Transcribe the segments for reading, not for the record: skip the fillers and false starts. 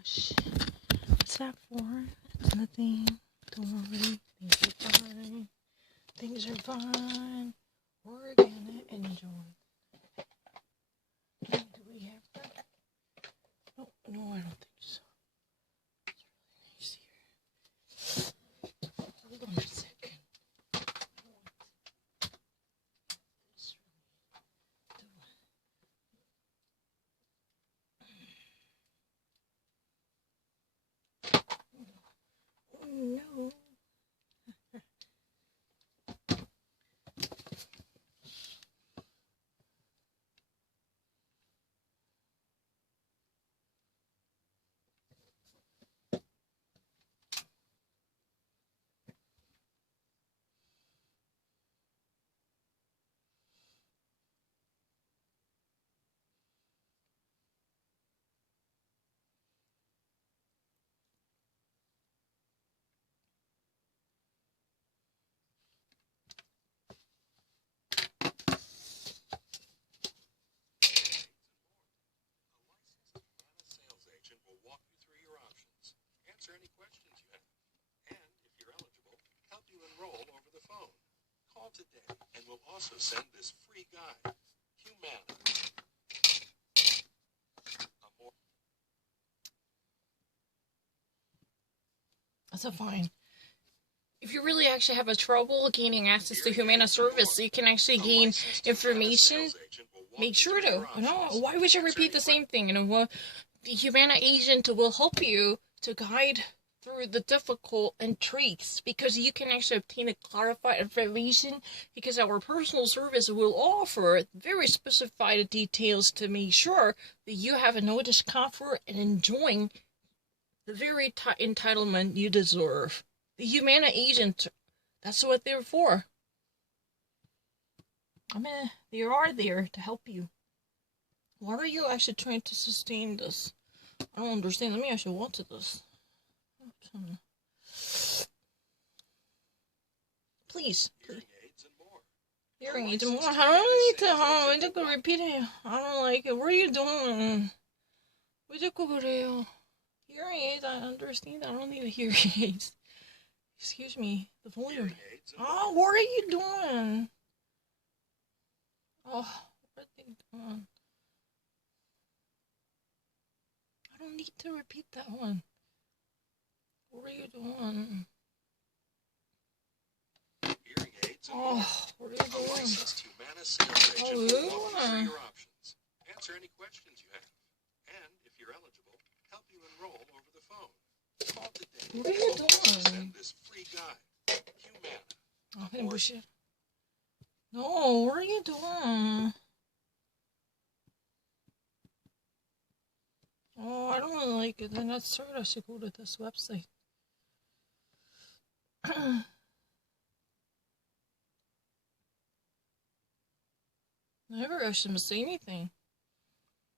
gosh. What's that for? It's nothing. Don't worry. Things are fine. Things are fine. We're gonna enjoy. Do we have that? Oh, no, I don't think so. It's really nice here. Hold on a second. No. Answer any questions you have, and if you're eligible, help you enroll over the phone. Call today, and we'll also send this free guide, Humana. That's a fine. If you really actually have a trouble gaining access to Humana service, so you can actually gain information, make sure to. Why would you repeat the same thing? The Humana agent will help you to guide through the difficult and tricks, because you can actually obtain a clarified information, because our personal service will offer very specified details to make sure that you have no discomfort and enjoying the very entitlement you deserve. The Humana agent, that's what they're for. They are there to help you. Why are you actually trying to sustain this? I don't understand. Let me actually watch this. Please. Hearing aids and more. I don't need to repeat it. I don't like it. What are you doing? 왜 자꾸 그래요? Hearing aids, I understand. I don't need a hearing aids. Excuse me. The volume. Oh, what are you doing? Oh, what are they doing? I don't need to repeat that one. What are you doing? Oh, what are you doing? Answer any questions you have, and if you're eligible, help you enroll over the phone. Call today. What are you doing? Send this free guide, Humana. Okay, bullshit. No, what are you doing? Oh, I don't really like it. Then that's right. I should go to this website. I never actually say anything.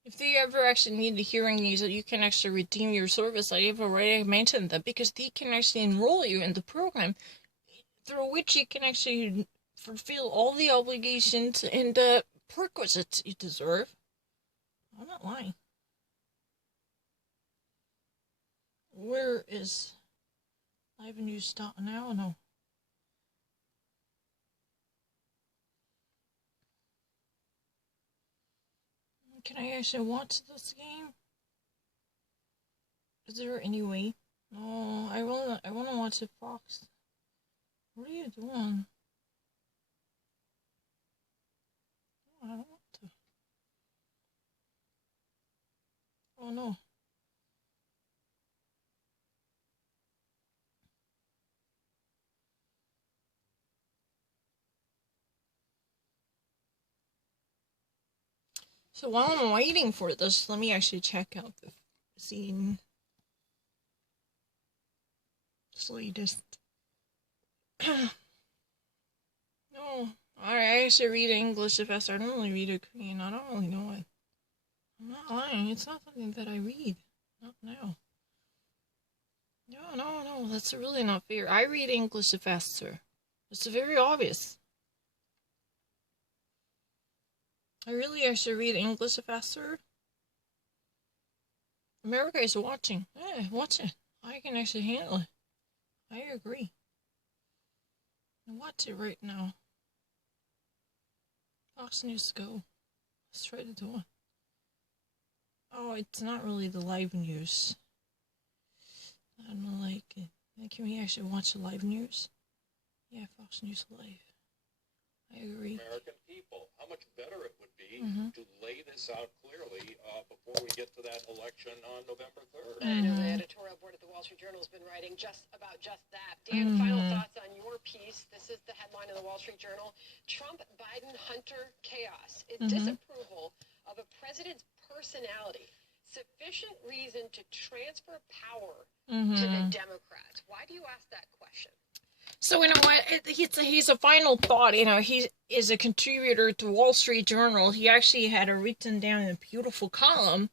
If they ever actually need the hearing aids, you can actually redeem your service. I have already mentioned that, because they can actually enroll you in the program through which you can actually fulfill all the obligations and the perquisites you deserve. I'm not lying. Where is Live News Stop now? No. Can I actually watch this game? Is there any way? No, I wanna watch it, Fox. What are you doing? I don't want to. Oh no. So while I'm waiting for this, let me actually check out the scene. Latest. No, I actually read English if I don't really read a Korean. I don't really know it. I'm not lying. It's not something that I read. Not now. No. That's really not fair. I read English faster. It's very obvious. I really actually read English faster. America is watching. Watch it. I can actually handle it. I agree. Watch it right now. Fox News, go. Let's try to do it. Oh, it's not really the live news. I don't like it. Can we actually watch the live news? Yeah, Fox News Live. I agree. American people, how much better it would be to lay this out clearly before we get to that election on November 3rd. I know the editorial board at the Wall Street Journal has been writing just that. Dan, final thoughts on your piece. This is the headline of the Wall Street Journal. Trump, Biden, Hunter, chaos. It's disapproval of a president's personality. Sufficient reason to transfer power to the Democrats. Why do you ask that question? So, you know what, he's a final thought, he is a contributor to Wall Street Journal. He actually had it written down in a beautiful column.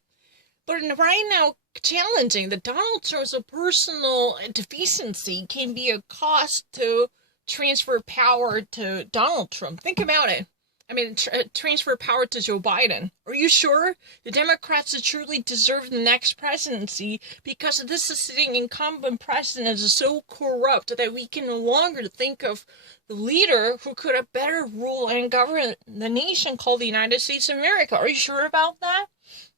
But right now, challenging that Donald Trump's personal deficiency can be a cost to transfer power to Donald Trump. Think about it. I mean, transfer power to Joe Biden. Are you sure the Democrats truly deserve the next presidency? Because this sitting incumbent president is so corrupt that we can no longer think of the leader who could have better rule and govern the nation called the United States of America. Are you sure about that?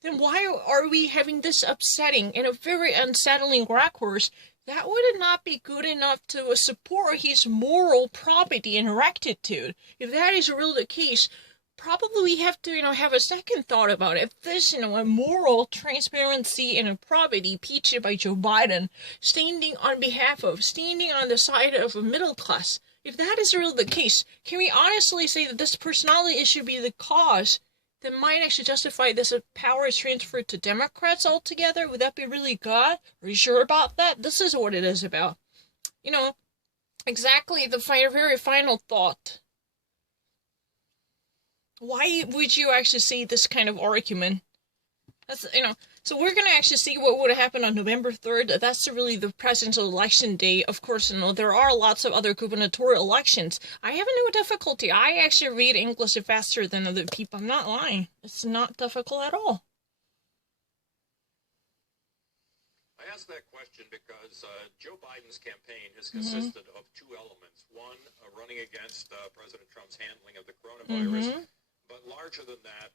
Then why are we having this upsetting and a very unsettling record? That would not be good enough to support his moral probity and rectitude. If that is really the case, probably we have to, have a second thought about it. If this, a moral transparency and a probity peached by Joe Biden, standing on the side of a middle class, if that is really the case, can we honestly say that this personality should be the cause that might actually justify this power is transferred to Democrats altogether? Would that be really God? Are you sure about that? This is what it is about. Exactly the very final thought. Why would you actually see this kind of argument? That's, so we're going to actually see what would happen on November 3rd. That's really the presidential election day. Of course, there are lots of other gubernatorial elections. I have no difficulty. I actually read English faster than other people. I'm not lying. It's not difficult at all. I ask that question because Joe Biden's campaign has consisted of two elements. One, running against President Trump's handling of the coronavirus, but larger than that,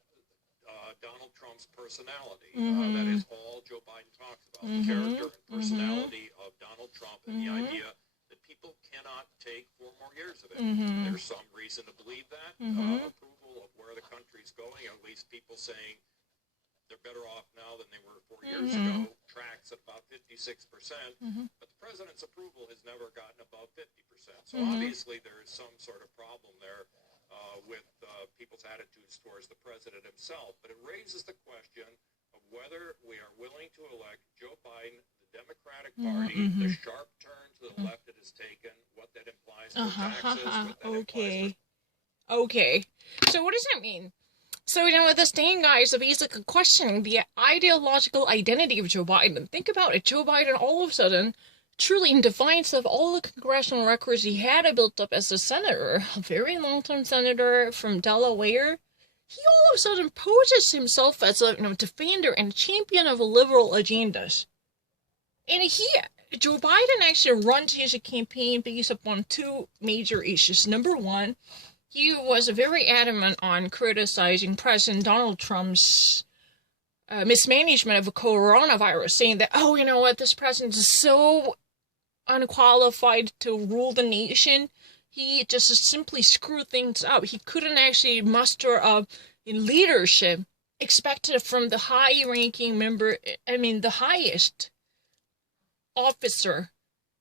Donald Trump's personality. That is all Joe Biden talks about, the character and personality of Donald Trump and the idea that people cannot take 4 more years of it. There's some reason to believe that. Approval of where the country's going, at least people saying they're better off now than they were 4 years ago, tracks at about 56%. But the president's approval has never gotten above 50%. So obviously there is some sort of problem there with people's attitudes towards the president himself. But it raises the question of whether we are willing to elect Joe Biden, the Democratic Party, the sharp turn to the left it has taken, what that implies for taxes, what that implies for... Okay. So what does that mean? So, this dang guy is basically questioning the ideological identity of Joe Biden. Think about it. Joe Biden, all of a sudden, truly in defiance of all the congressional records he had built up as a senator, a very long-time senator from Delaware, he all of a sudden poses himself as a defender and champion of liberal agendas. And Joe Biden actually runs his campaign based upon 2 major issues. Number one, he was very adamant on criticizing President Donald Trump's mismanagement of coronavirus, saying that, this president is so unqualified to rule the nation. He just simply screwed things up. He couldn't actually muster leadership expected from the high-ranking member, the highest officer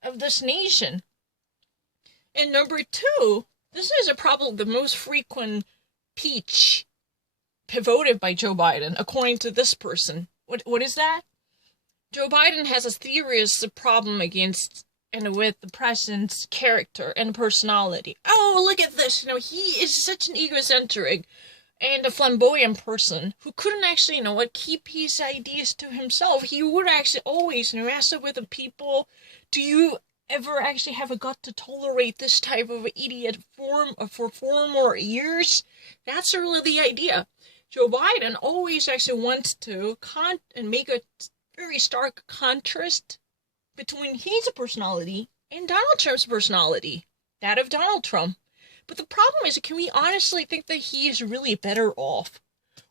of this nation. And number 2, this is probably the most frequent peach voted by Joe Biden, according to this person. What is that? Joe Biden has a serious problem with the president's character and personality. Oh, look at this. He is such an egocentric and a flamboyant person who couldn't actually, keep his ideas to himself. He would actually always, wrestle with the people. Do you ever actually have a gut to tolerate this type of idiot for 4 more years? That's really the idea. Joe Biden always actually wants to make a very stark contrast between his personality and Donald Trump's personality, that of Donald Trump. But the problem is, can we honestly think that he is really better off?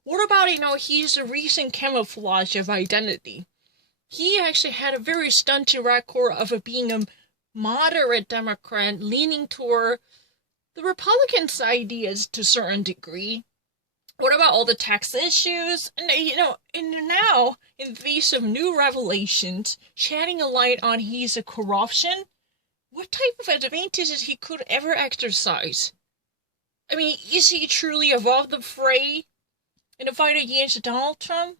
What about, his recent camouflage of identity? He actually had a very stunted record of being a moderate Democrat leaning toward the Republicans' ideas to a certain degree. What about all the tax issues? And, and now, in the face of new revelations, shedding a light on his corruption, what type of advantages he could ever exercise? I mean, is he truly above the fray in the fight against Donald Trump?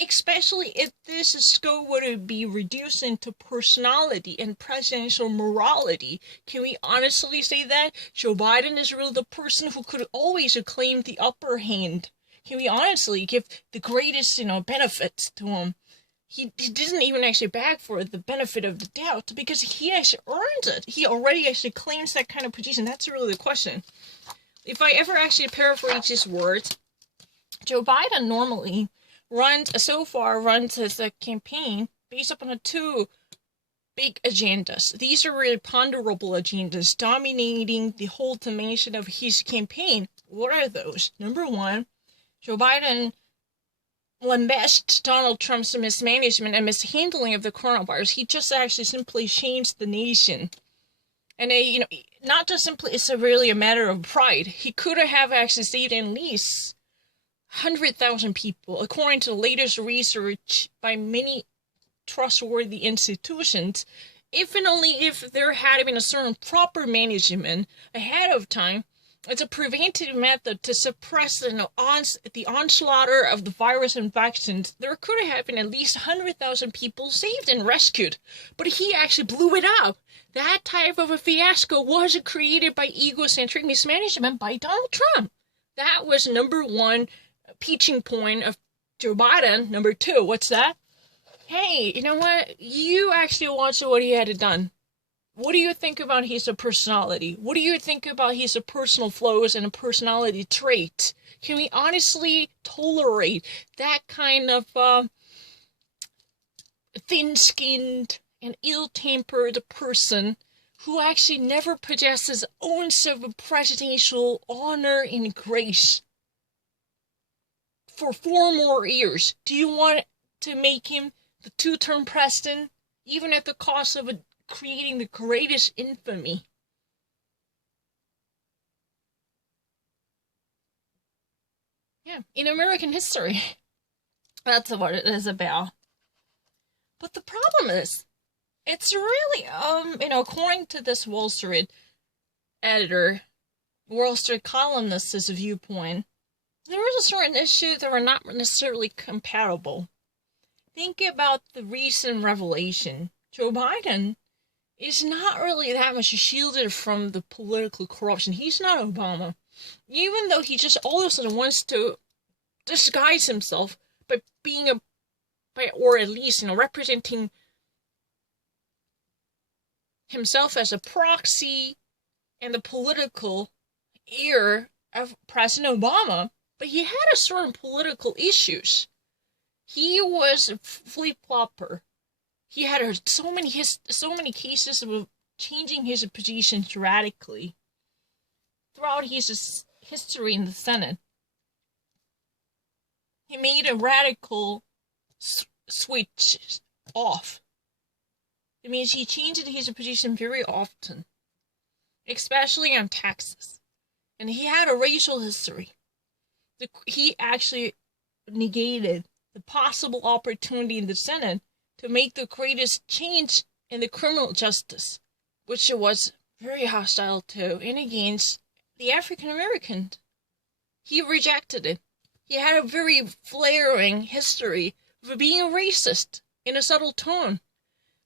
Especially if this scope would be reduced into personality and presidential morality. Can we honestly say that Joe Biden is really the person who could always claim the upper hand? Can we honestly give the greatest, benefits to him? He didn't even actually beg for the benefit of the doubt because he actually earned it. He already actually claims that kind of position. That's really the question. If I ever actually paraphrase his words, Joe Biden normally runs his campaign based upon two big agendas. These are really ponderable agendas dominating the whole dimension of his campaign. What are those? Number one, Joe Biden lambasted Donald Trump's mismanagement and mishandling of the coronavirus. He just actually simply changed the nation. And, not just simply, it's really a matter of pride. He could have actually saved at least 100,000 people, according to the latest research by many trustworthy institutions, if and only if there had been a certain proper management ahead of time. It's a preventative method to suppress the onslaught of the virus infections. There could have been at least 100,000 people saved and rescued, but he actually blew it up. That type of a fiasco was created by egocentric mismanagement by Donald Trump. That was number one impeaching point of Joe Biden. Number two, what's that? Hey, you know what? You actually watched what he had done. What do you think about his personality? What do you think about his personal flows and personality traits? Can we honestly tolerate that kind of thin-skinned and ill-tempered person who actually never possesses ounce of presidential honor and grace for 4 more years? Do you want to make him the 2-term president, even at the cost of creating the greatest infamy? Yeah, in American history. That's what it is about. But the problem is, it's really, according to this Wall Street columnist's viewpoint, there was a certain issue that were not necessarily compatible. Think about the recent revelation. Joe Biden is not really that much shielded from the political corruption. He's not Obama. Even though he just all of a sudden wants to disguise himself by being or at least, representing himself as a proxy and the political ear of President Obama, but he had a certain political issues. He was a flip-flopper. He had so many cases of changing his positions radically throughout his history in the Senate. He made a radical switch off. It means he changed his position very often, especially on taxes. And he had a racial history. He actually negated the possible opportunity in the Senate to make the greatest change in the criminal justice, which was very hostile to and against the African Americans. He rejected it. He had a very flaring history of being racist in a subtle tone.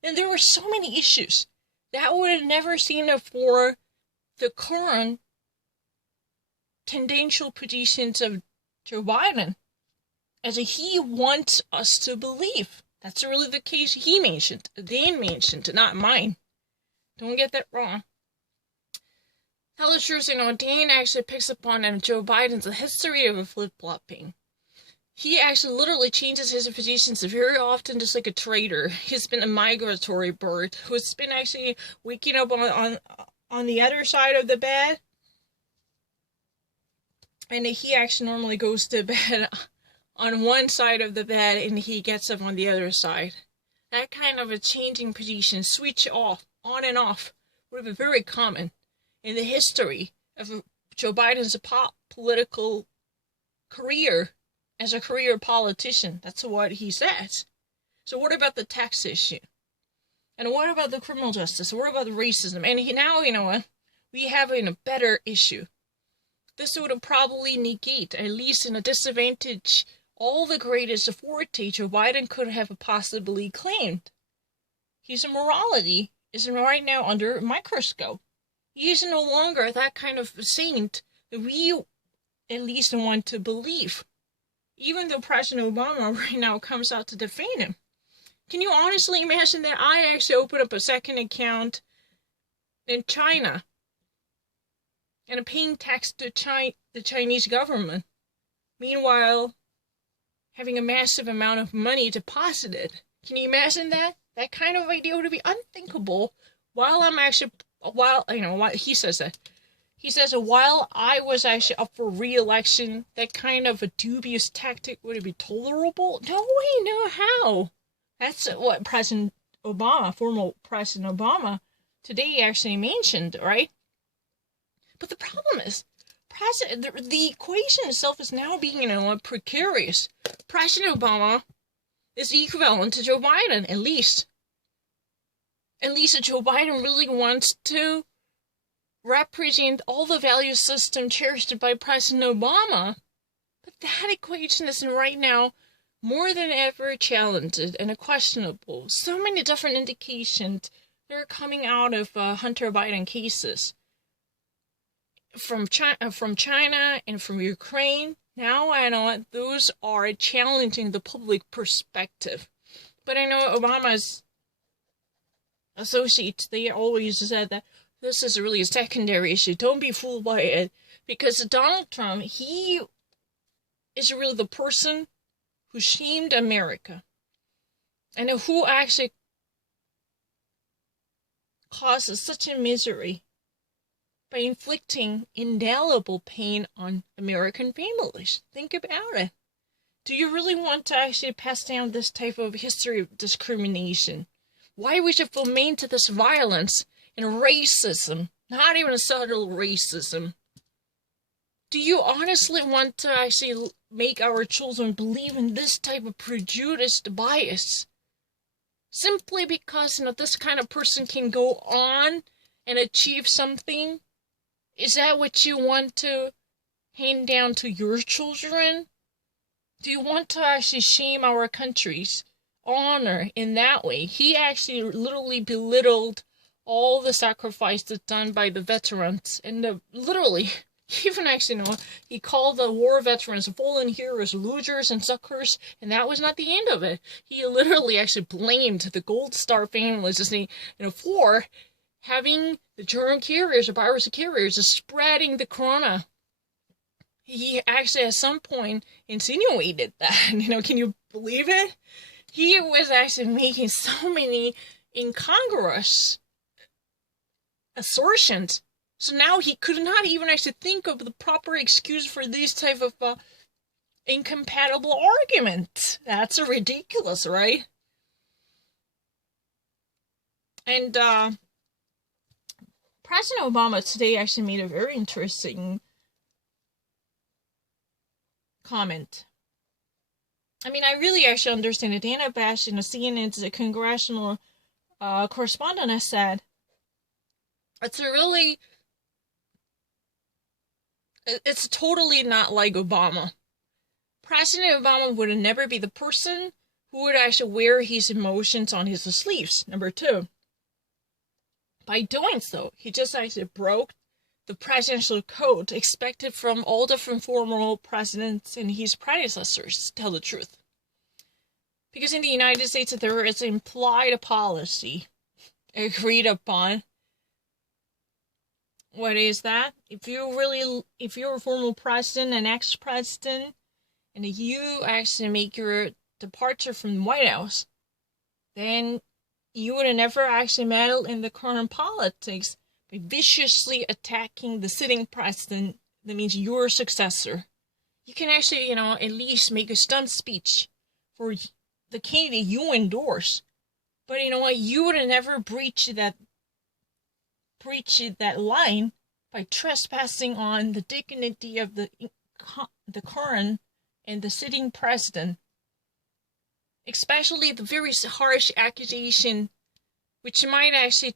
And there were so many issues that would have never seen for the current tendential positions of Joe Biden, as he wants us to believe. That's really the case he mentioned, Dan mentioned, not mine. Don't get that wrong. Tell the truth, Dan actually picks up on Joe Biden's history of flip-flopping. he actually literally changes his positions very often, just like a traitor. He's been a migratory bird who's been actually waking up on the other side of the bed, and he actually normally goes to bed on one side of the bed and he gets up on the other side. That kind of a changing position, switch off, on and off, would have been very common in the history of Joe Biden's political career as a career politician. That's what he says. So what about the tax issue? And what about the criminal justice? What about the racism? And now, you know what? We have a better issue. This would have probably negate, at least in a disadvantage, all the greatest forte Joe Biden could have possibly claimed. His morality is right now under a microscope. He is no longer that kind of saint that we at least want to believe. Even though President Obama right now comes out to defend him. Can you honestly imagine that I actually opened up a second account in China and I'm paying tax to the Chinese government? Meanwhile, having a massive amount of money deposited. Can you imagine that? That kind of idea would be unthinkable. While he says that. He says that while I was actually up for re-election, that kind of a dubious tactic would be tolerable? No way, no how. That's what President Obama, former President Obama, today actually mentioned, right? But the problem is, the equation itself is now being, precarious. President Obama is the equivalent to Joe Biden, at least. At least Joe Biden really wants to represent all the value system cherished by President Obama. But that equation is right now more than ever challenged and questionable. So many different indications that are coming out of Hunter Biden cases. From China and from Ukraine. Now I know those are challenging the public perspective. But I know Obama's associates, they always said that this is really a secondary issue. Don't be fooled by it. Because Donald Trump, he is really the person who shamed America. And who actually causes such a misery by inflicting indelible pain on American families. Think about it. Do you really want to actually pass down this type of history of discrimination? Why would you foment this violence and racism? Not even a subtle racism. Do you honestly want to actually make our children believe in this type of prejudiced bias? Simply because, this kind of person can go on and achieve something? Is that what you want to hand down to your children? Do you want to actually shame our country's honor in that way? He actually literally belittled all the sacrifices done by the veterans. And literally, even actually, he called the war veterans fallen heroes, losers, and suckers. And that was not the end of it. He literally actually blamed the Gold Star families, for having the germ carriers, or virus carriers, is spreading the corona. He actually at some point insinuated that. Can you believe it? He was actually making so many incongruous assertions. So now he could not even actually think of the proper excuse for these type of incompatible arguments. That's ridiculous, right? And President Obama today actually made a very interesting comment. I mean, I really actually understand it. Dana Bash, CNN's congressional correspondent, has said it's totally not like Obama. President Obama would never be the person who would actually wear his emotions on his sleeves. Number two, by doing so, he just actually broke the presidential code expected from all different former presidents and his predecessors, to tell the truth. Because in the United States, there is implied policy agreed upon. What is that? If you're a former president, an ex-president, and you actually make your departure from the White House, then you would have never actually meddled in the current politics by viciously attacking the sitting president. That means your successor. You can actually, at least make a stump speech for the candidate you endorse. But you know what? You would have never breached that line by trespassing on the dignity of the current and the sitting president. Especially the very harsh accusation, which might actually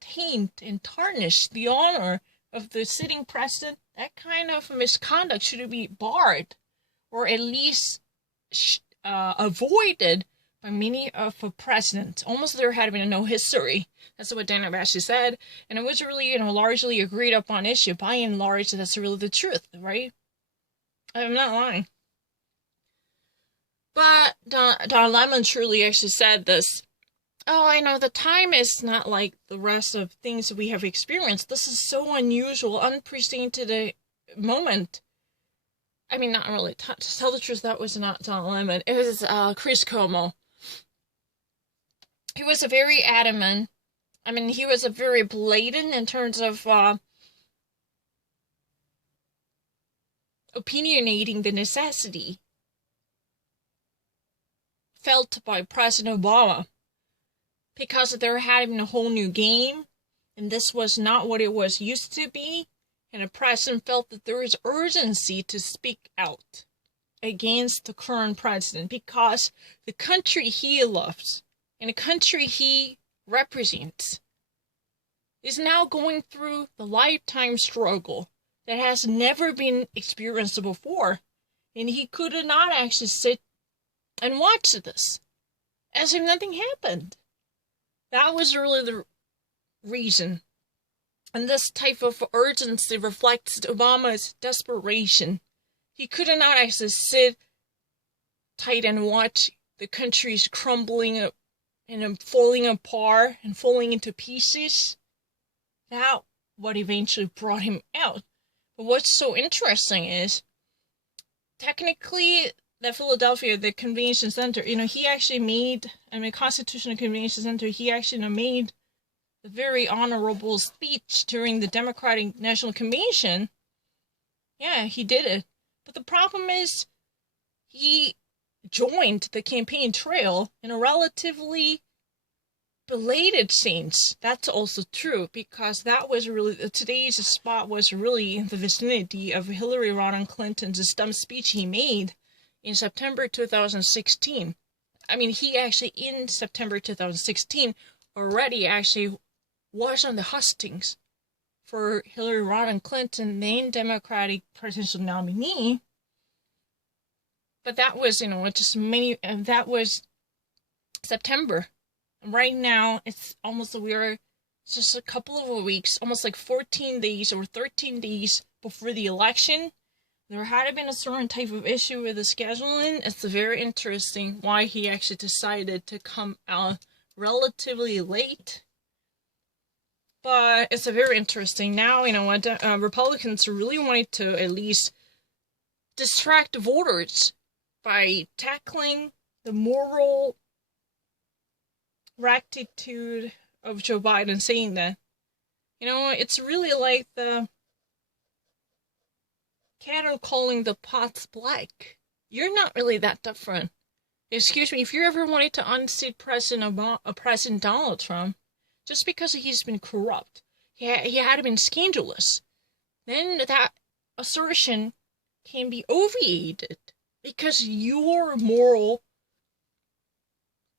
taint and tarnish the honor of the sitting president. That kind of misconduct should be barred, or at least avoided by many of the presidents. Almost there had been no history. That's what Dana Bash said, and it was really, largely agreed upon issue. By and large, that's really the truth, right? I'm not lying. But Don Lemon truly actually said this. Oh, I know the time is not like the rest of things we have experienced. This is so unusual, unprecedented moment. I mean, not really. To tell the truth, that was not Don Lemon. It was Chris Cuomo. He was a very adamant. I mean, he was a very blatant in terms of opinionating the necessity felt by President Obama, because there had been a whole new game, and this was not what it was used to be, and the president felt that there is urgency to speak out against the current president, because the country he loves and the country he represents is now going through the lifetime struggle that has never been experienced before, and he could not actually sit and watch this as if nothing happened. That was really the reason. And this type of urgency reflects Obama's desperation. He could not actually sit tight and watch the country's crumbling and falling apart and falling into pieces. That's what eventually brought him out. But what's so interesting is, technically, Philadelphia, the convention center, he actually made, Constitutional Convention Center, he actually made a very honorable speech during the Democratic National Convention. Yeah, he did it. But the problem is, he joined the campaign trail in a relatively belated sense. That's also true, because that was really, today's spot was really in the vicinity of Hillary Rodham Clinton's stump speech he made in September 2016. He actually, in September 2016, already actually was on the hustings for Hillary Rodham Clinton, main Democratic presidential nominee. But that was, that was September. And right now, it's almost, just a couple of weeks, almost like 14 days or 13 days before the election. There had been a certain type of issue with the scheduling. It's very interesting why he actually decided to come out relatively late. But it's a very interesting. Now, Republicans really wanted to at least distract voters by tackling the moral rectitude of Joe Biden, saying that, it's really like the cattle calling the pots black. You're not really that different. Excuse me, if you ever wanted to unseat President Donald Trump, just because he's been corrupt, he had been scandalous, then that assertion can be obviated, because your moral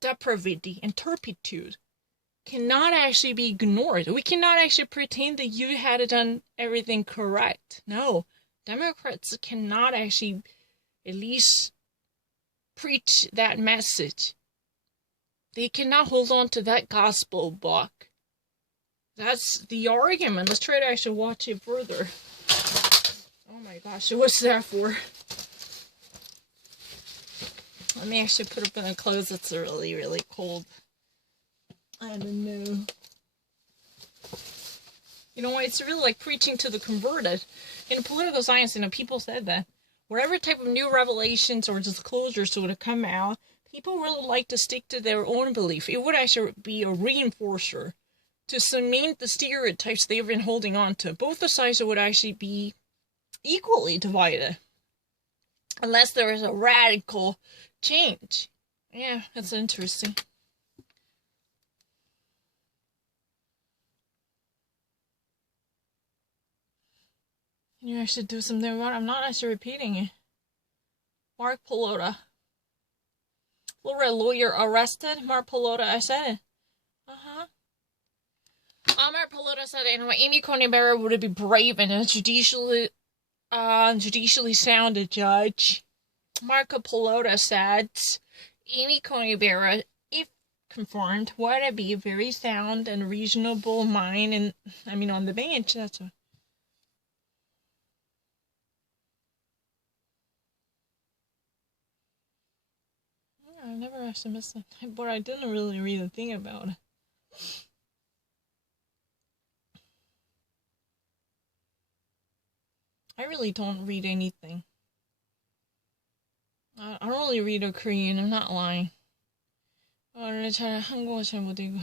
depravity and turpitude cannot actually be ignored. We cannot actually pretend that you had done everything correct. No. Democrats cannot actually at least preach that message. They cannot hold on to that gospel book. That's the argument. Let's try to actually watch it further. Oh my gosh, what's that for? Let me actually put up in the clothes. It's really, really cold. I don't know. You know what? It's really like preaching to the converted. In political science, people said that. whatever type of new revelations or disclosures would have come out, people really like to stick to their own belief. It would actually be a reinforcer to cement the stereotypes they've been holding on to. Both the sides would actually be equally divided, unless there is a radical change. Yeah, that's interesting. Can you actually do something about it? I'm not actually repeating it. Mark Pelota. Florida lawyer arrested. Mark Pelota, I said it. Mark Pelota said, anyway, Amy Coney Barrett would be brave and a judicially sound judge. Marco Pelota said Amy Coney Barrett, if confirmed, would be a very sound and reasonable mind, and on the bench. That's what. I never actually missed it, but I didn't really read a thing about it. I really don't read anything. I don't really read a Korean. I'm not lying. 원래 한국어 잘 못 읽어요.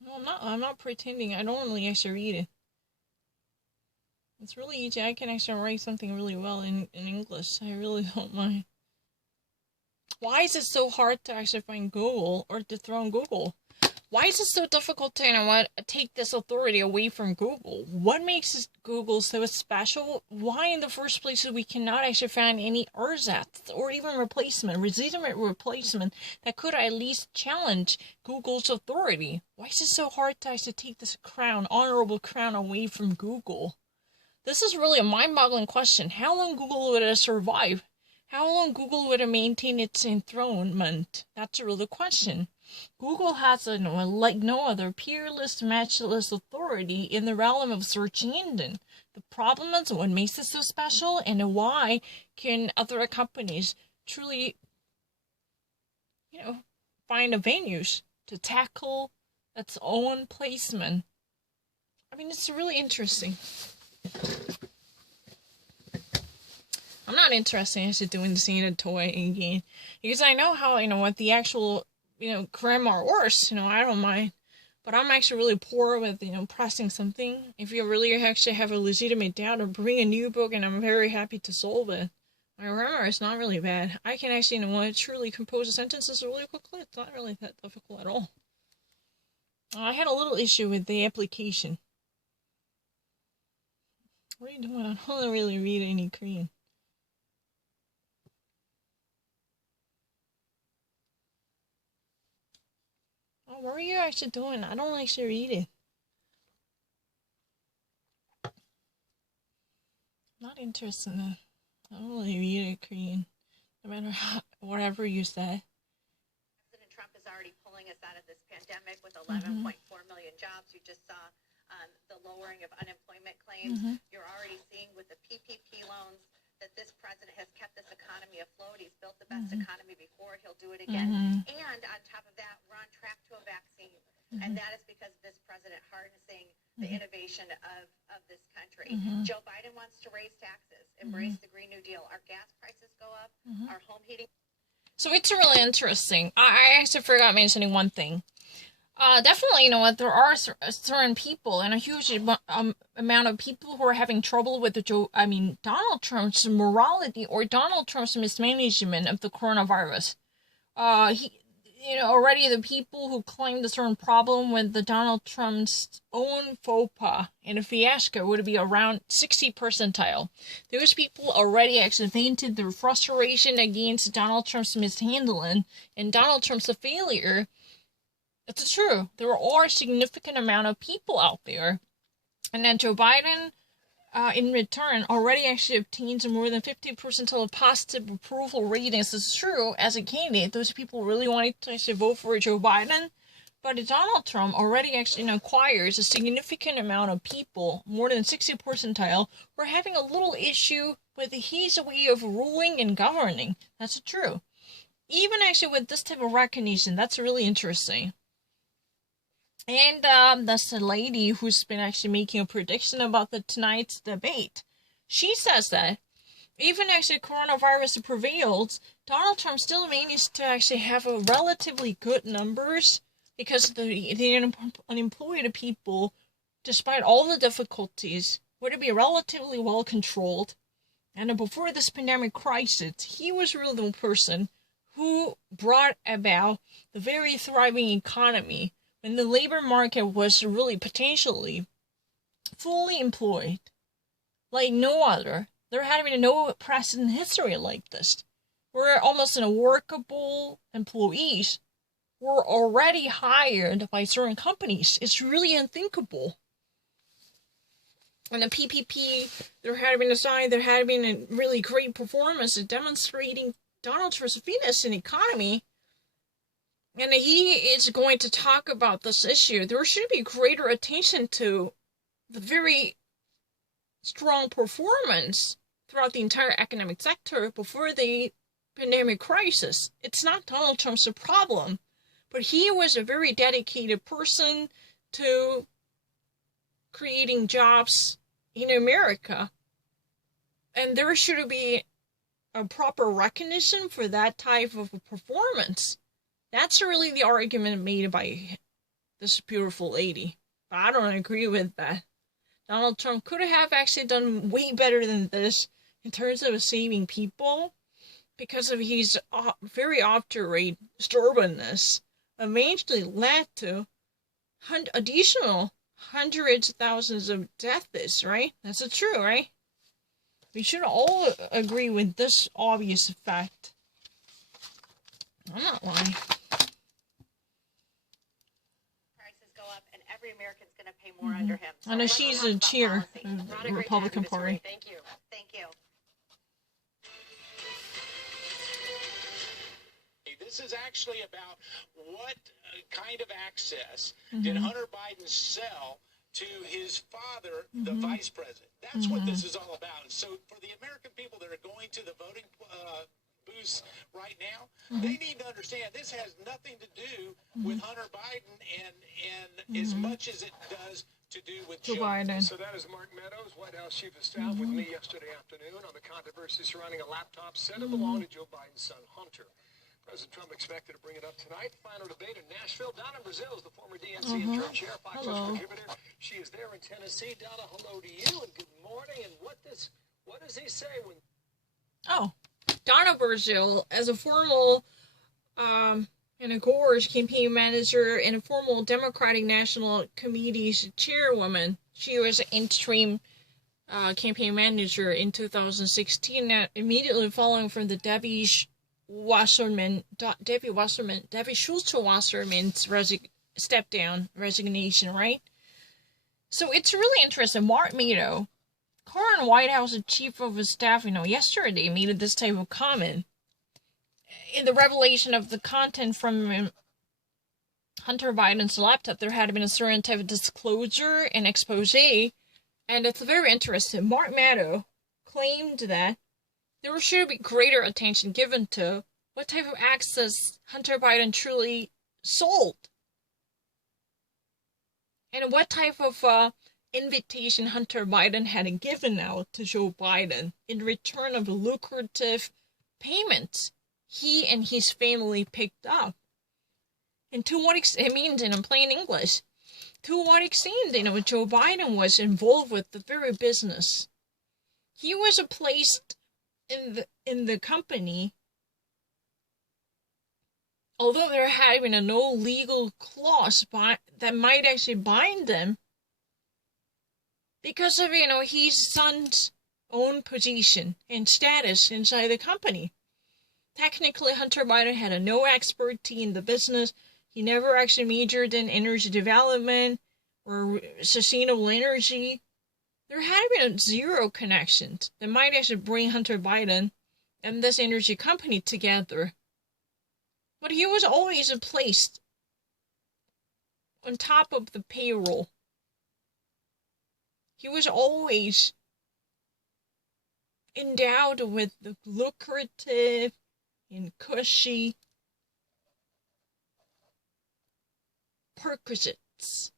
No, I'm not pretending. I don't really actually read it. It's really easy. I can actually write something really well in English. I really don't mind. Why is it so hard to actually find Google or to throw in Google? Why is it so difficult to, take this authority away from Google? What makes Google so special? Why in the first place we cannot actually find any ersatz or even legitimate replacement that could at least challenge Google's authority? Why is it so hard to actually take this honorable crown away from Google? This is really a mind-boggling question. How long Google would have survived? How long Google would have maintained its enthronement? That's a real question. Google has, like no other, peerless, matchless authority in the realm of search engine. The problem is what makes it so special, and why can other companies truly, find venues to tackle its own placement? It's really interesting. I'm not interested in actually doing the Santa toy again, because I know how, what the actual, grammar worse, I don't mind. But I'm actually really poor with, pressing something. If you really actually have a legitimate doubt, or bring a new book, and I'm very happy to solve it. My grammar is not really bad. I can actually, truly compose sentences really quickly. It's not really that difficult at all. I had a little issue with the application. What are you doing? I don't really read any Korean. Oh, what are you actually doing? I don't actually read it. Not interested in it. I don't really read it Korean. No matter whatever you say. President Trump is already pulling us out of this pandemic with 11.4 million jobs. You just saw the lowering of unemployment claims. You're already seeing with the PPP loans that this president has kept this economy afloat. He's built the best economy before. He'll do it again. And on top of that, we're on track to a vaccine. And that is because of this president harnessing the innovation of this country. Joe Biden wants to raise taxes, embrace the Green New Deal. Our gas prices go up, our home heating. So it's really interesting. I actually forgot mentioning one thing. Definitely, there are certain people and a huge amount of people who are having trouble with Donald Trump's morality or Donald Trump's mismanagement of the coronavirus. Already the people who claimed a certain problem with the Donald Trump's own faux pas and a fiasco would be around 60 percentile. Those people already actually vented their frustration against Donald Trump's mishandling and Donald Trump's failure. It's true. There are a significant amount of people out there. And then Joe Biden, in return, already actually obtains more than 50% of positive approval ratings. It's true. As a candidate, those people really wanted to actually vote for Joe Biden. But Donald Trump already actually acquires a significant amount of people, more than 60 percentile, who are having a little issue with his way of ruling and governing. That's true. Even actually with this type of recognition, that's really interesting. And that's the lady who's been actually making a prediction about tonight's debate. She says that even actually coronavirus prevails, Donald Trump still managed to actually have a relatively good numbers because the unemployed people, despite all the difficulties, would be relatively well controlled. And before this pandemic crisis, he was really the person who brought about the very thriving economy when the labor market was really potentially fully employed like no other. There had been no precedent history like this, where almost workable employees were already hired by certain companies. It's really unthinkable. And the PPP, there had been a sign, there had been a really great performance demonstrating Donald Trump's fitness in the economy. And he is going to talk about this issue. There should be greater attention to the very strong performance throughout the entire economic sector before the pandemic crisis. It's not Donald Trump's problem, but he was a very dedicated person to creating jobs in America. And there should be a proper recognition for that type of performance. That's really the argument made by this beautiful lady. But I don't agree with that. Donald Trump could have actually done way better than this in terms of saving people because of his very obdurate stubbornness. Eventually led to additional hundreds of thousands of deaths, right? That's true, right? We should all agree with this obvious fact. I'm not lying. Prices go up, and every American's going to pay more under him. So I know she's a cheer of the Republican Party. Thank you. Thank you. This is actually about what kind of access did Hunter Biden sell to his father, the vice president. That's what this is all about. And so for the American people that are going to the voting booths right now, they need to understand this has nothing to do with Hunter Biden and as much as it does to do with Joe Biden. So that is Mark Meadows, White House Chief of Staff, with me yesterday afternoon on the controversy surrounding a laptop said to belong to Joe Biden's son, Hunter. President Trump expected to bring it up tonight. Final debate in Nashville. Donna Brazil is the former DNC interim chair, Fox News contributor. She is there in Tennessee. Donna, hello to you and good morning. And what does he say when... Oh, Donna Brazil, as a formal and a Gore's campaign manager and a formal Democratic National Committee's chairwoman, she was an interim campaign manager in 2016, immediately following from the Debbie Schultz Wasserman's resignation, right? So it's really interesting. Mark Meadows, current White House chief of staff, yesterday made this type of comment in the revelation of the content from Hunter Biden's laptop. There had been a certain type of disclosure and expose, and it's very interesting. Mark Meadows claimed that there should be greater attention given to what type of access Hunter Biden truly sold. And what type of invitation Hunter Biden had given out to Joe Biden in return of lucrative payments he and his family picked up. And to what extent, it means in plain English, to what extent, Joe Biden was involved with the very business. He was placed in the company, although there had been no legal clause that might actually bind them, because of his son's own position and status inside the company. Technically, Hunter Biden had no expertise in the business. He never actually majored in energy development or sustainable energy. There had been zero connections that might actually bring Hunter Biden and this energy company together. But he was always placed on top of the payroll. He was always endowed with the lucrative and cushy perquisites Democrats.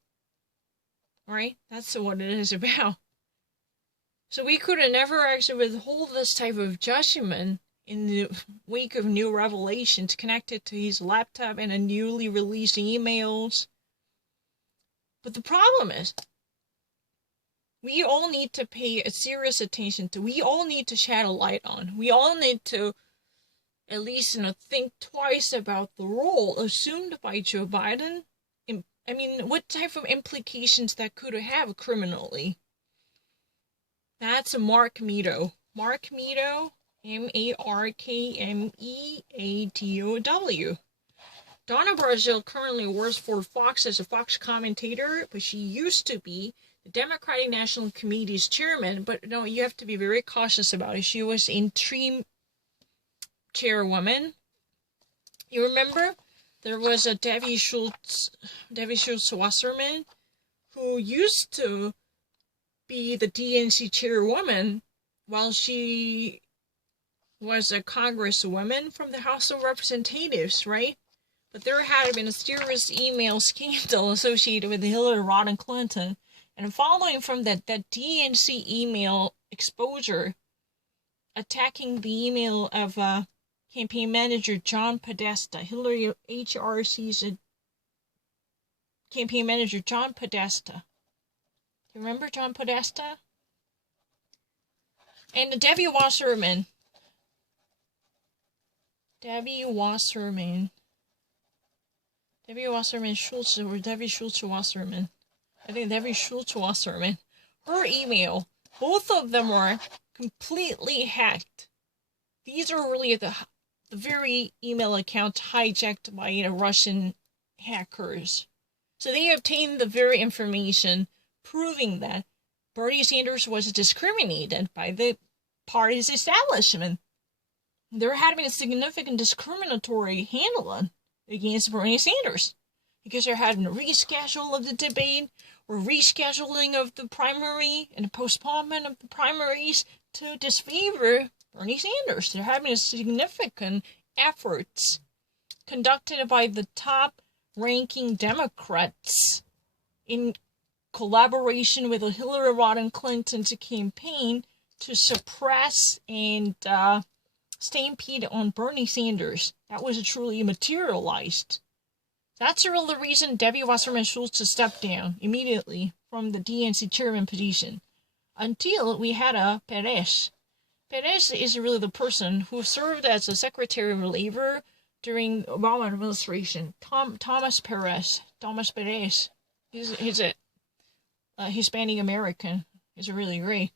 Right? That's what it is about. So we could have never actually withhold this type of judgment in the wake of new revelations connected to his laptop and a newly released emails. But the problem is, we all need to pay a serious attention to, we all need to shed a light on, we all need to at least think twice about the role assumed by Joe Biden. I mean, what type of implications that could have criminally. That's Mark Meadow. Mark Meadow, Markmeadow. Donna Brazil currently works for Fox as a Fox commentator, but she used to be the Democratic National Committee's chairman. But no, you have to be very cautious about it. She was interim chairwoman. You remember? There was a Debbie Schultz Wasserman, who used to be the DNC chairwoman while she was a congresswoman from the House of Representatives, right? But there had been a serious email scandal associated with Hillary Rodham Clinton. And following from that DNC email exposure, attacking the email of campaign manager John Podesta, Hillary HRC's campaign manager John Podesta. You remember John Podesta? And Debbie Wasserman Schultz, or Debbie Schultz Wasserman. I think Debbie Schultz Wasserman. Her email, both of them were completely hacked. These are really the very email accounts hijacked by Russian hackers. So they obtained the very information proving that Bernie Sanders was discriminated by the party's establishment. There had been a significant discriminatory handling against Bernie Sanders because there had been a reschedule of the debate or rescheduling of the primary and a postponement of the primaries to disfavor Bernie Sanders. There had been significant efforts conducted by the top-ranking Democrats in collaboration with Hillary Rodham Clinton's campaign to suppress and stampede on Bernie Sanders. That was truly materialized. That's really the reason Debbie Wasserman Schultz stepped down immediately from the DNC chairman position. Until we had a Perez. Perez is really the person who served as a Secretary of Labor during the Obama administration. Thomas Perez. He's a Hispanic American. He's really great.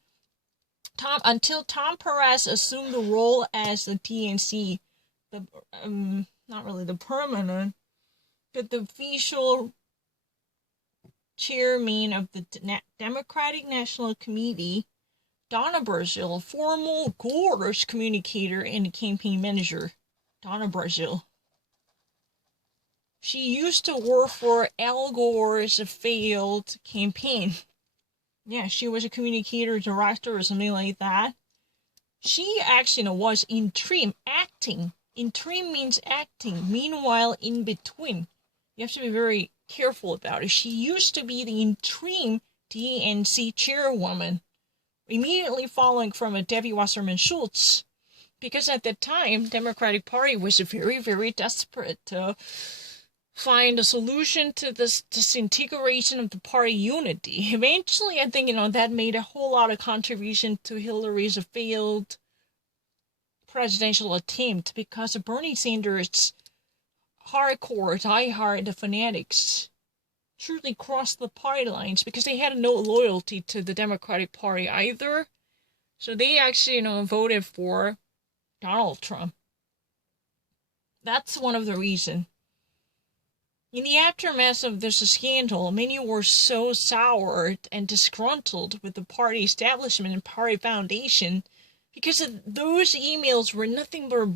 Until Tom Perez assumed the role as the DNC, not really the permanent, but the official chairman of the Democratic National Committee, Donna Brazil, a former Gore's communicator and campaign manager. Donna Brazil. She used to work for Al Gore's failed campaign. Yeah, she was a communicator director or something like that. She actually was interim acting. Interim means acting. Meanwhile, in between. You have to be very careful about it. She used to be the interim DNC chairwoman, immediately following from a Debbie Wasserman Schultz, because at the time, Democratic Party was very, very desperate to find a solution to this disintegration of the party unity. Eventually, I think, that made a whole lot of contribution to Hillary's failed presidential attempt, because of Bernie Sanders' hardcore, diehard fanatics truly crossed the party lines because they had no loyalty to the Democratic Party either. So they actually, voted for Donald Trump. That's one of the reasons. In the aftermath of this scandal, many were so soured and disgruntled with the party establishment and party foundation because those emails were nothing but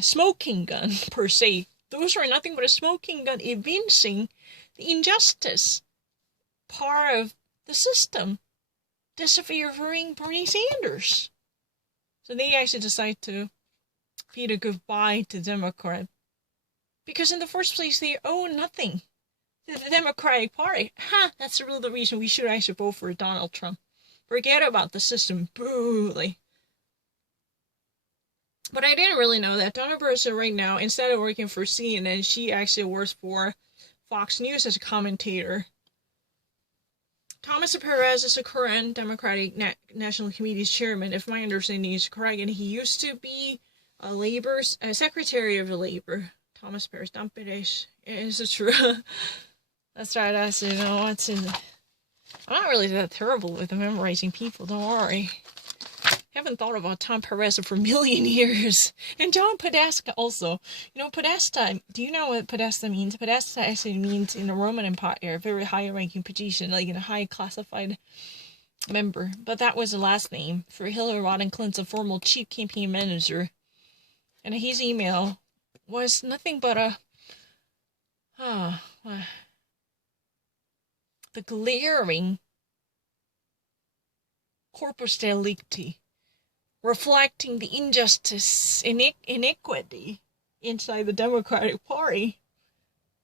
smoking gun, per se. Those were nothing but a smoking gun evincing the injustice part of the system disfavoring Bernie Sanders. So they actually decide to bid a goodbye to Democrat Because in the first place, they own nothing. The Democratic Party. That's really the reason we should actually vote for Donald Trump. Forget about the system. Boo. But I didn't really know that Donna Bursa right now, instead of working for CNN, she actually works for Fox News as a commentator. Thomas Perez is the current Democratic National Committee's chairman, if my understanding is correct, and he used to be a Secretary of Labor. Thomas Perez, Don Perez. Is it true? That's right, I said, no, it's in. I'm not really that terrible with memorizing people, don't worry. Haven't thought about Tom Perez for a million years. And John Podesta also. Podesta, do you know what Podesta means? Podesta actually means in the Roman Empire, a very high-ranking position, like in a high-classified member. But that was the last name for Hillary Rodham Clinton's former chief campaign manager. And his email was nothing but the glaring corpus delicti, reflecting the injustice, inequity inside the Democratic Party.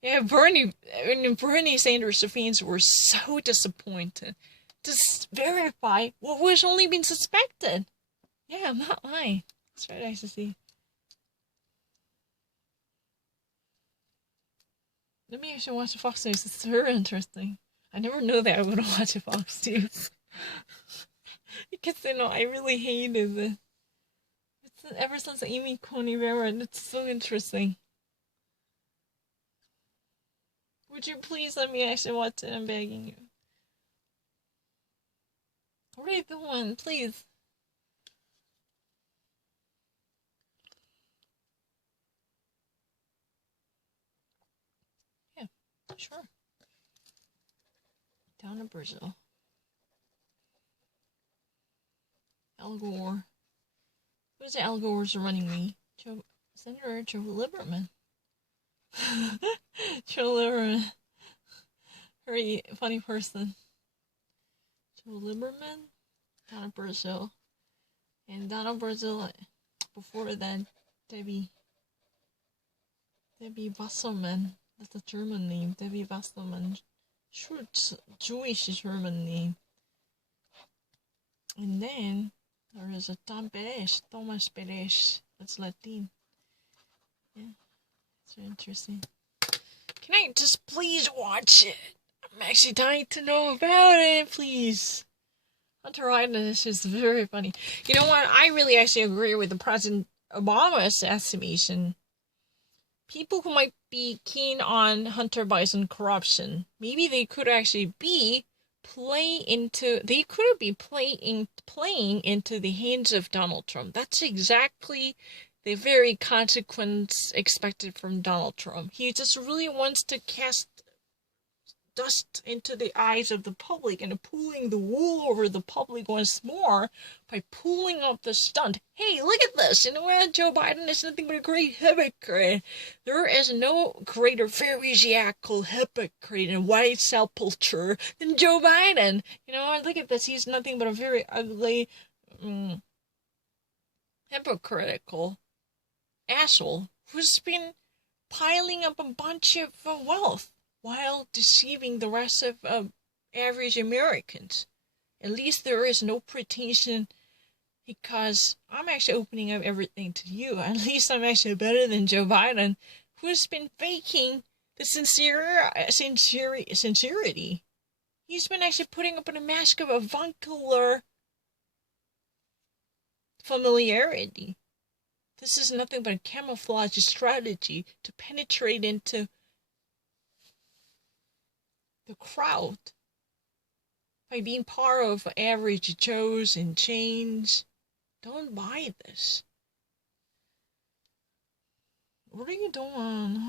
Yeah, Bernie Sanders' fans were so disappointed to verify what was only been suspected. Yeah, I'm not lying. That's right, I see. Let me actually watch Fox News. It's very interesting. I never knew that I would watch Fox News. Because, I really hated it. Ever since Amy Coney Barrett, it's so interesting. Would you please let me actually watch it? I'm begging you. What are you doing? Please. Yeah, sure. Down in Brazil. Al Gore. Who's the Al Gore's running me? Senator Joe Lieberman. Joe Lieberman. Very funny person. Joe Lieberman. Donna Brazil. And Donna Brazil, before that, Debbie Wasserman. That's a German name. Debbie Wasserman. Schultz, Jewish German name. And then there is a Thomas Perez. That's Latin. Yeah, it's very interesting. Can I just please watch it? I'm actually dying to know about it, please. Hunter Biden is just very funny. You know what? I really actually agree with the President Obama's estimation. People who might be keen on Hunter Biden corruption, maybe they could actually be playing into the hands of Donald Trump. That's exactly the very consequence expected from Donald Trump. He just really wants to cast dust into the eyes of the public and pulling the wool over the public once more by pulling up the stunt. Hey, look at this! You know what? Joe Biden is nothing but a great hypocrite. There is no greater pharisaical hypocrite in white sepulture than Joe Biden. You know what? Look at this. He's nothing but a very ugly, hypocritical asshole who's been piling up a bunch of wealth while deceiving the rest of average Americans. At least there is no pretension, because I'm actually opening up everything to you. At least I'm actually better than Joe Biden, who's been faking the sincerity. He's been actually putting up a mask of avuncular familiarity. This is nothing but a camouflage strategy to penetrate into the crowd by being part of average Joes and Janes. Don't buy this. What are you doing?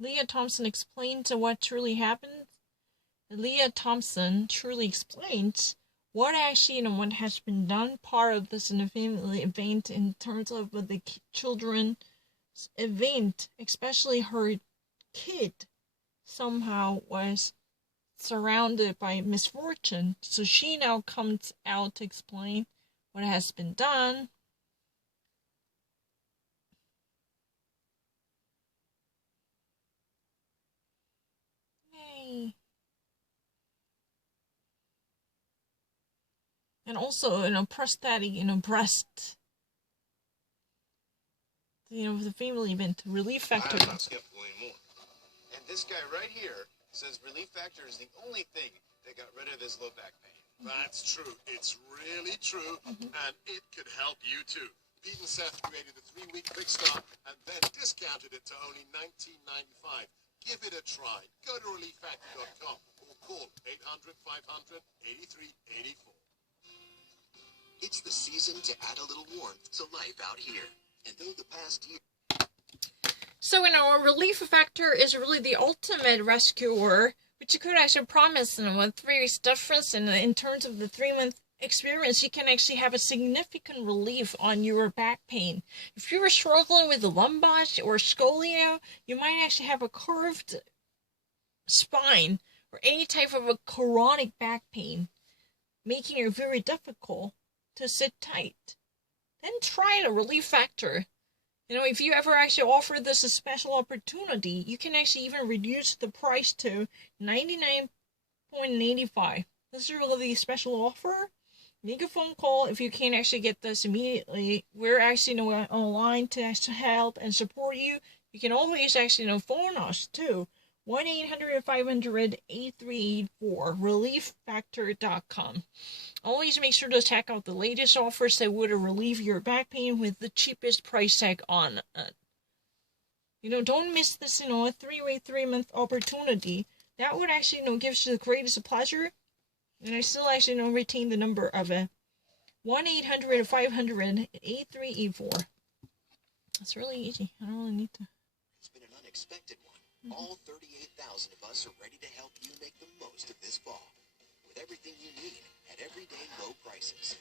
Leah Thompson explains what truly happened. Leah Thompson truly explains what actually what has been done, part of this in a family event in terms of the children's event, especially her kid somehow was surrounded by misfortune. So she now comes out to explain what has been done. Yay. And also, prosthetic, breast. The family event, Relief Factor. I'm not skeptical anymore. And this guy right here says Relief Factor is the only thing that got rid of his low back pain. That's true. It's really true, and it could help you too. Pete and Seth created the 3-week quick start and then discounted it to only $19.95. Give it a try. Go to relieffactor.com or call 800-500-8384. It's the season to add a little warmth to life out here. And though the past year... So, a Relief Factor is really the ultimate rescuer, which you could actually promise, a 3 weeks difference, and in terms of the 3-month experience, you can actually have a significant relief on your back pain. If you were struggling with the lumbar or scolio, you might actually have a curved spine or any type of a chronic back pain, making it very difficult to sit tight. Then try the Relief Factor. If you ever actually offer this a special opportunity, you can actually even reduce the price to $99.85. This is really a special offer. Make a phone call if you can't actually get this immediately. We're actually online to help and support you. You can always actually phone us too. 1-800-500-8384, relieffactor.com. Always make sure to check out the latest offers that would relieve your back pain with the cheapest price tag on it. Don't miss this, a 3-month opportunity. That would actually, gives you the greatest pleasure. And I still actually, retain the number of it. 1-800-500-8384. That's really easy. I don't really need to. It's been an unexpected one. All 38,000 of us are ready to help you make the most of this fall with everything you need at everyday low prices.